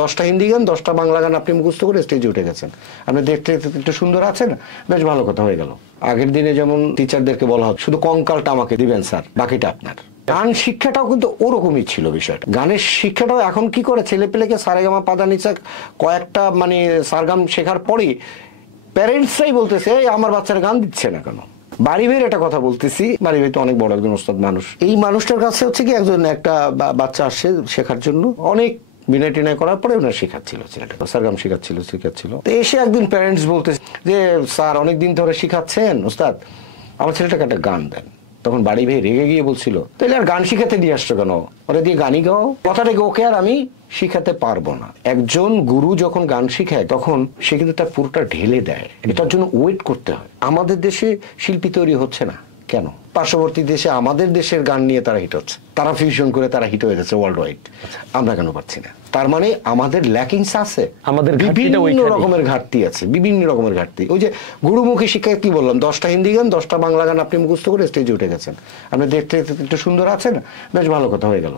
10টা হিন্দি গান 10টা বাংলা গান আপনি মুখস্থ করে স্টেজে উঠে গেছেন, আপনি দেখতে একটু সুন্দর আছেন, বেশ ভালো কথা হয়ে গেল। আগের দিনে যেমন টিচারদেরকে বলা হতো শুধু কঙ্কালটা আমাকে দিবেন স্যার, বাকিটা আপনার। গান শিক্ষাটাও কিন্তু ওরকমই ছিল বিষয়টা। গানের শিক্ষাটাও এখন কি করে ছেলে পেলেকে সারেগামা পাদানিসা কয়েকটা মানে সারগাম শেখার পরেই প্যারেন্টসরাই বলতেছে আমার বাচ্চারা গান দিচ্ছে না কেন। বাড়ি ভাইয়ের একটা কথা বলতেছি, বাড়ি ভাই তো অনেক বড় একজন ওস্তাদ মানুষ। এই মানুষটার কাছে হচ্ছে কি একজন একটা বাচ্চা আসছে শেখার জন্য, অনেক বিনয় টিনয় করার পরে ওনার শেখাচ্ছিল, ছেলেটা সারগাম শেখাচ্ছিল। তো এসে একদিন প্যারেন্টস বলতেছে যে স্যার অনেকদিন ধরে শিখাচ্ছেন ওস্তাদ, আমার ছেলেটাকে একটা গান দেন। তখন বাড়ি ভাই রেগে গিয়ে বলছিল তাহলে আর গান শিখাতে দিয়ে আসছো কেন, ওরা দিয়ে গানই গাও। কথাটাকে ওকে আর আমি শিখাতে পারবো না। একজন গুরু যখন গান শিখায় তখন সে কিন্তু তার পুরোটা ঢেলে দেয়, এটার জন্য ওয়েট করতে হয়। আমাদের দেশে শিল্পী তৈরি হচ্ছে না কেন? পার্শ্ববর্তী দেশে আমাদের দেশের গান নিয়ে তারা হিট হচ্ছে, তারা ফিউশন করে তারা হিট হয়ে যাচ্ছে ওয়ার্ল্ড ওয়াইড, আমরা কেন পাচ্ছি না? তার মানে আমাদের ল্যাকিংস আছে, আমাদের বিভিন্ন রকমের ঘাটতি আছে, বিভিন্ন রকমের ঘাটতি। ওই যে গুরুমুখী শিক্ষায় কি বললাম, 10টা হিন্দি গান 10টা বাংলা গান আপনি মুখস্থ করে স্টেজে উঠে গেছেন, আপনি দেখতে একটু সুন্দর আছেন, বেশ ভালো কথা হয়ে গেল।